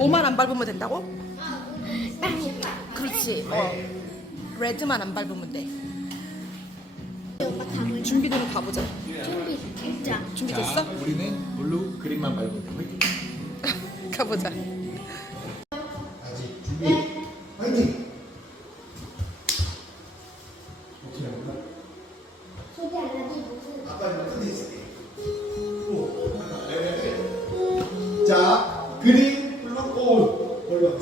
뭐만 안 밟으면 된다고? 그렇지. 어. 레드만 안 밟으면 돼. 준비되면 가보자. 준비 진짜. 준비됐어? 우리는 블루 그린만 밟으면 돼. 화이팅. 가보자. 아직 준비. 화이팅. 네, 네. 자, 그린.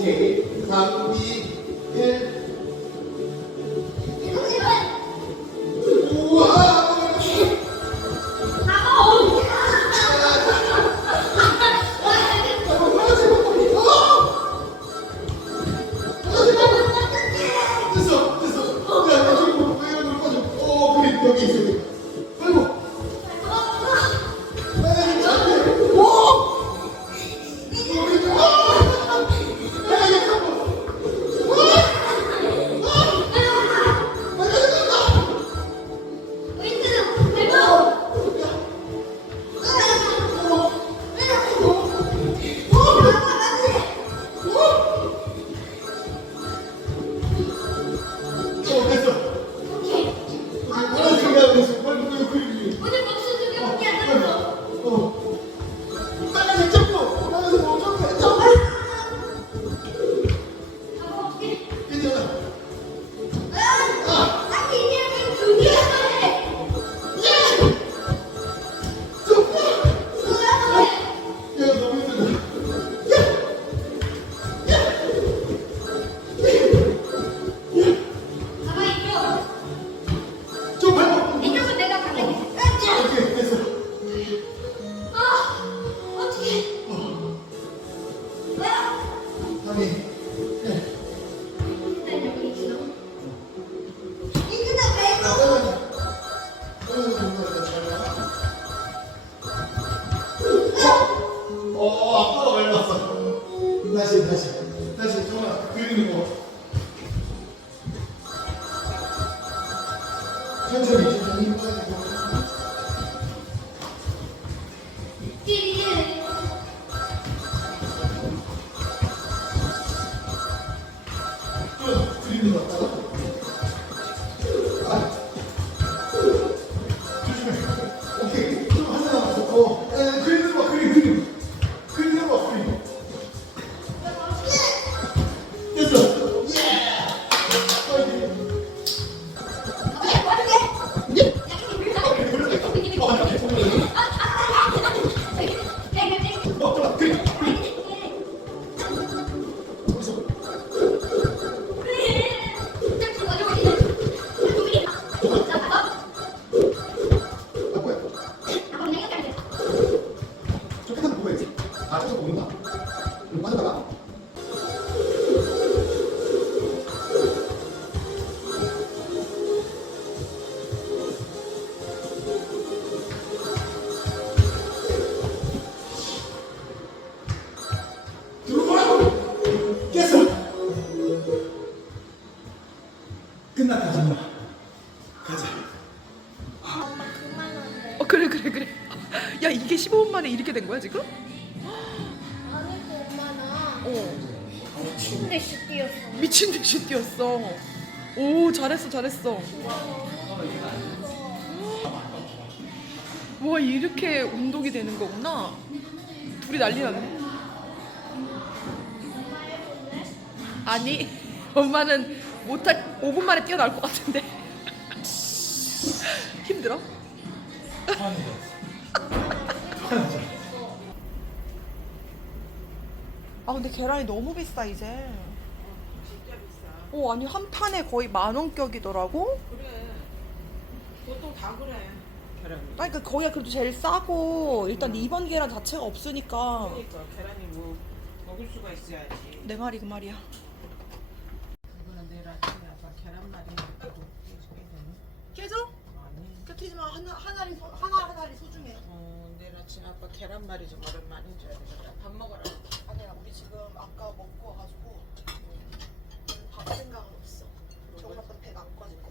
বুকে শান্তি জন্য 그래 그래 그래. 야 이게 15분 만에 이렇게 된 거야 지금? 아니 그 엄마는 어. 미친 듯이 뛰었어. 미친 듯이 뛰었어. 오 잘했어 잘했어. 와 이렇게 운동이 되는 거구나. 둘이 난리 났네. 아니 엄마는 못할 5분 만에 뛰어날 것 같은데. 힘들어? 아 근데 계란이 너무 비싸 이제. 어 아니 한 판에 거의 만 원격이더라고. 그래. 보통 다 그래. 계란이. 아니 그 거기가 그래도 제일 싸고 일단 2번 계란 자체가 없으니까 그러니까 계란이 뭐 먹을 수가 있어야지. 내 말이 그 말이야. 그거는 내일 아침에 아빠 계란말이 먹고. 깨져? 아니. 깨트리지 마 하나 하나리. 어, 아침 아빠 계란말이 좀 오랜만에 해줘야 되겠다. 밥 먹으라. 아니야 우리 지금 아까 먹고 와가지고 밥 생각은 없어. 정훈 아빠 배가 안 꺼질 거.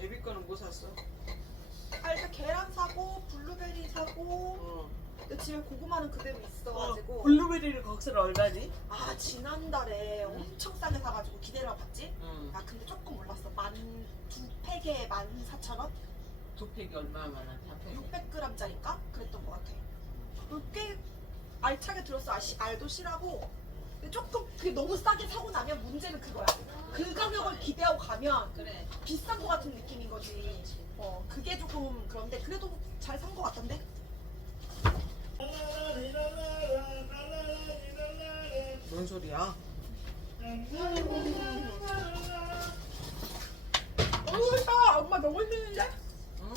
예비 거는 뭐 샀어? 아 일단 계란 사고 블루베리 사고 어. 근데 집에 고구마는 그대로 있어가지고 블루베리를 거기서 얼마지? 아 지난달에 엄청 싸게 사가지고 기대를 봤지? 응. 아 근데 조금 올랐어 만 두 팩에 만 사천 원? 두 팩이 얼마만 한 팩? 600g짜리인가? 그랬던 것 같아 그꽤 알차게 들었어 아, 시- 알도 실하고 근데 조금 그게 너무 싸게 사고 나면 문제는 그거야 그 가격을 기대하고 가면 그래. 비싼 것 같은 느낌인 거지 어 그게 조금 그런데 그래도 잘 산 것 같던데? 뭔 소리야? 어우 야 엄마 너무 힘드는데? 응?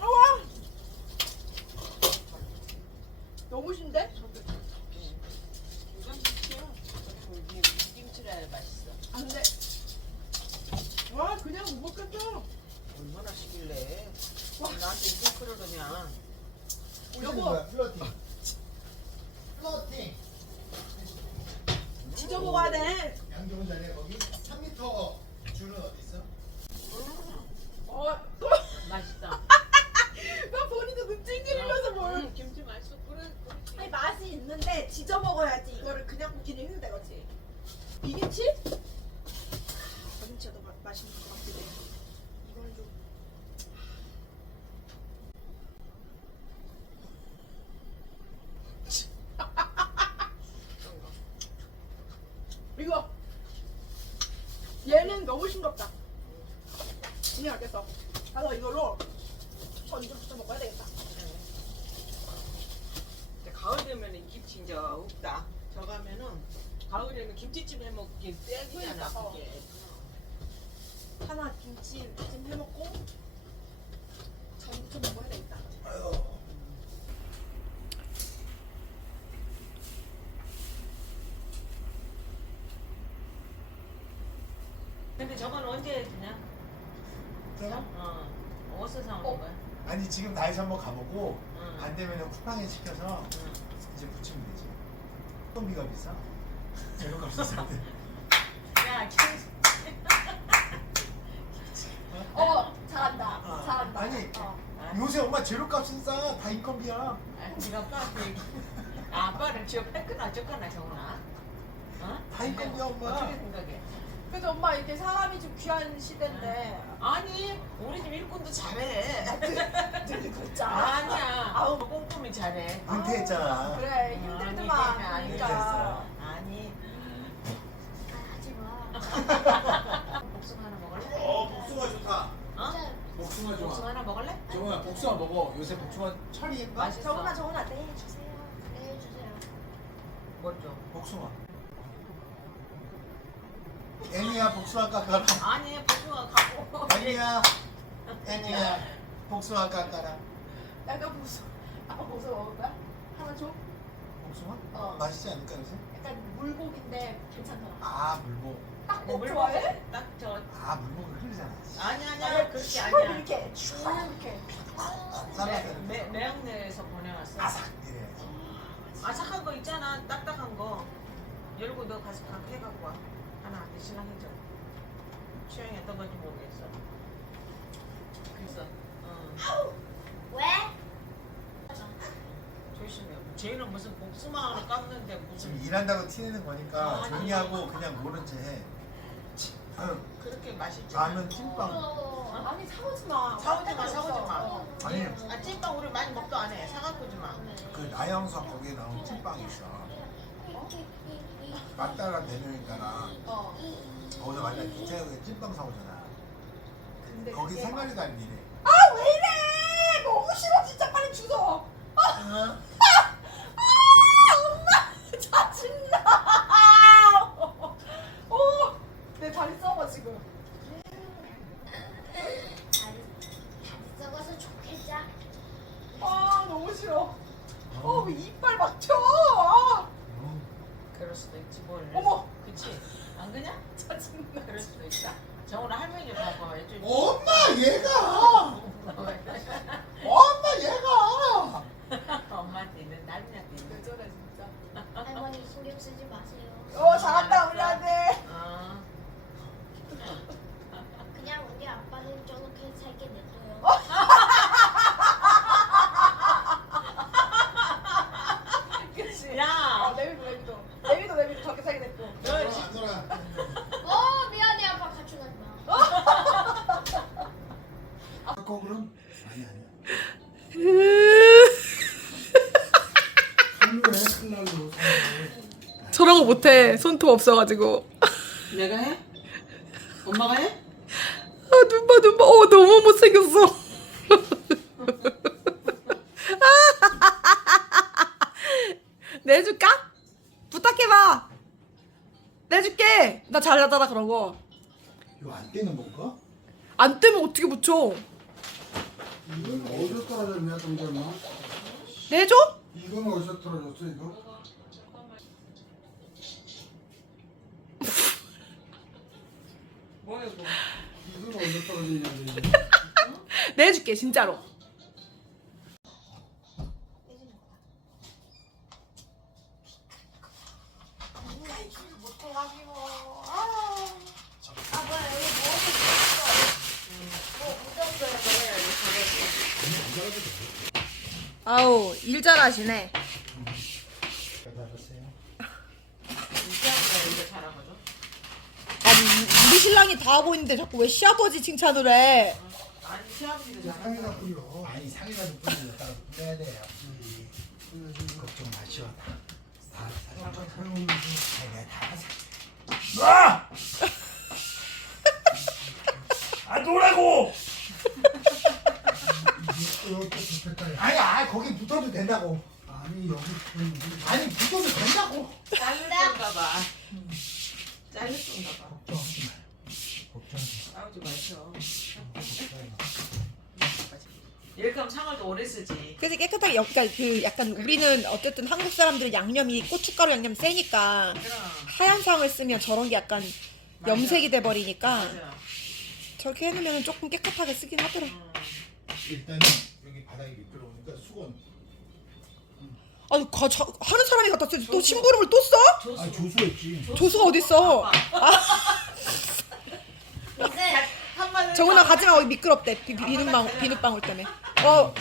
우와 너무 신데? 이건 진짜 이게 김치라야 맛있어. 안 돼 와 그냥 못 먹겠어 얼마나 시길래? 나한테 이거 그러더냐? 여보 플러팅. 플러팅. 지져 먹어야 돼 양정은 자리에 거기 3m 줄은 어디 있어? 어, 맛있다. 나 본인도 눈찡그리면서 뭘 응, 김치 맛있어. 그래. 그렇지. 아니 있는데 지져 먹어야지 이거를 그냥 먹기는 힘든데 그지. 비김치? 마- 맛있는 것해 이걸 좀. 이거. 얘는 너무 싱겁다. 이해 알겠어. 나도 이걸로 전좀 부쳐 먹어야 되겠다 가을 되면은 김치 이제 없다. 저 가면은 가을에는 김치찜 해 먹기 땡이잖아. 그러니까, 어. 그게. 하나 김치 좀 해먹고 전부터 먹어야 되겠다. 아유. 근데 저건 언제 주냐? 저거? 어. 어디서 사오는 어. 거야? 아니 지금 다이소 한번 가보고 응. 안 되면 쿠팡에 시켜서 응. 이제 붙이면 되지. 똥비가 비싸? 재료값 비싼데. 야, 김치. 어, 잘한다. 어. 잘한다. 아니. 어. 요새 엄마 재료값은 싸. 다 인건비야. 아, 네가 아빠한테 얘기- 아, 아빠를 지금 뺐거나 쪘거나 정훈아. 어? 다 인건비야, 엄마. 어떻게 생각해? 그래서 엄마 이게 사람이 좀 귀한 시대인데 아니, 우리 집 일꾼도 잘해. 늘 그랬잖아. 아니야. 아우, 꼼꼼히 잘해. 은퇴했잖아. 그래 아니, 힘들더만 아니, 그러니까. 아니. 하지 마. 복숭아 하나 먹을래? 어, 복숭아 좋다. 어? 복숭아 복숭아 하나 먹을래? 정훈아, 복숭아 먹어. 요새 복숭아 철이인가? 맛있어. 정훈아 정훈아 네 주세요. 네, 주세요. 뭐 좀. 복숭아. 애니야, 복숭아 깎아라. 아니, 복숭아 갖고. 애니야, 애니야, 복숭아 깎아라. 약간 무서. 아빠 무서 먹을 거야? 하나 줘. 복숭아? 어. 맛있지 않을까 요새? 약간 물고기인데 괜찮더라. 아, 물복. 딱꼭 물 좋아해? 딱 저. 아, 물복을 흘리잖아. 아니, 아니야. 아니, 그렇게 슉 아니야. 이렇게 쭉 이렇게. 쌀아야 매, 매형네에서 보내왔어. 아삭 이래. 아삭한 거 있잖아. 딱딱한 거. 열고 너 가서 각 해갖고 와. 하나 대신나 해줘. 취향이 어떤 건지 모르겠어. 그래서, 어. 왜? 조심해. 쟤는 무슨 복숭아를 깎는데 지금 무슨 일한다고 티내는 거니까 아니. 조용히 하고 그냥 모른 채 해. 응. 그렇게 맛있지. 라면 찐빵. 아니 사오지 마. 사오지 마, 사오지 마. 어. 아니 아 찐빵 우리 많이 먹도 안 해. 사갖고 오지 마. 그 나영석 거기에 나온 찐빵이 있어. 맞따라 대명이가랑 어. 거기서 만약 기차역에 찐빵 사오잖아. 거기 그게 세 막- 마리가 아니래. 아, 왜 이래? 너무 싫어, 진짜. 빨리 주워. 아, 엄마, 짜증나. 어, 내 다리 썩어, 지금. 썩어서 좋겠자. 아, 너무 싫어. 어, 왜 이빨 막혀? 아, 그럴 수도 있지 뭘. 어머. 그치? 안 그냐? 짜증나. 그럴 수도 있다. 정훈아 할머니. 좀 엄마 얘가. 엄마 얘가. 엄마한테 있는 남편한테 왜 있는. 저래, 진짜. 할머니 신경 쓰지 마세요. 어, 잘한다, 우리 아들. 어. 그냥 우리 아빠는 저렇게 살게 냅둬요. 그치? 어, 야. 내비도, 내비도. 내비도, 내비도 저렇게 살게 됐고. 너 안 놀아. 어 미안해 아빠 같이 가지 마. 바꿔 그럼? 아니 아니야. 칼로 해 칼날로. 칼날로. 저런 거 손톱 없어가지고. 내가 해? 엄마가 해? 아, 눈 봐, 눈 봐. 어, 너무 못생겼어. 내줄까? 부탁해봐. 내줄게. 나 잘하잖아, 그런 거. 이거 안 떼는 건가? 안 뜨면 어떻게 붙여? 이건 어디서 떨어졌냐 동전아? 내줘? 이건 어디서 떨어졌어 이거? 뭐야 이거? 이건 어디서 떨어지냐 이거? 내줄게, 진짜로. 아우, 일 잘하시네. 잘하세요. 이제부터 이제 잘하거든. 아니, 우리 신랑이 다 있는데 자꾸 왜 시아버지 칭찬을 해? 아니 시아버지도. 상이가 뿌려. 아니 뿌리고 따로 뿌려야 돼요. 걱정 마시오. 다 사용하면서 자기가 다 하세요. 놔! 아또 좋겠다. 야. 아니 아 거기 붙어도 된다고. 아니 여기 거 아니 붙어도 된다고. 잘릴 건가 봐. 잘릴 건가 봐. 걱정하지 마. 걱정하지 마셔. 이렇게 하면 상을도 오래 쓰지. 그래서 깨끗하게 약- 그러니까 그 약간 우리는 어쨌든 한국 사람들은 양념이 고춧가루 양념 세니까 그럼. 하얀 상을 쓰면 저런 게 약간 염색이 돼 버리니까 맞아. 저렇게 해놓으면 조금 깨끗하게 쓰긴 하더라. 음. 일단은 여기 바닥이 미끄러우니까 수건. 아니 가, 자, 하는 사람이 갖다 쓰지 또 심부름을 또 써? 조수. 아 조수했지. 조수가 어딨어? 아빠. 정은아 가지마 거기 미끄럽대 비, 비 눗방울 비눗방울 때문에. 어.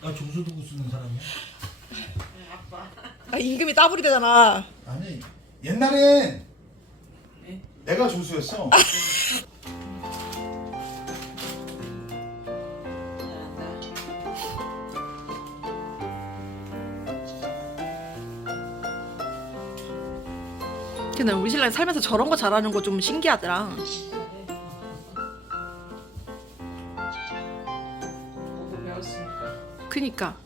나 조수 두고 쓰는 사람이야. 응, 아빠. 아, 임금이 따블이 되잖아. 아니 옛날엔 네. 내가 조수였어. 근데 우리 신랑이 살면서 저런 거 잘하는 거 좀 신기하더라. 그니까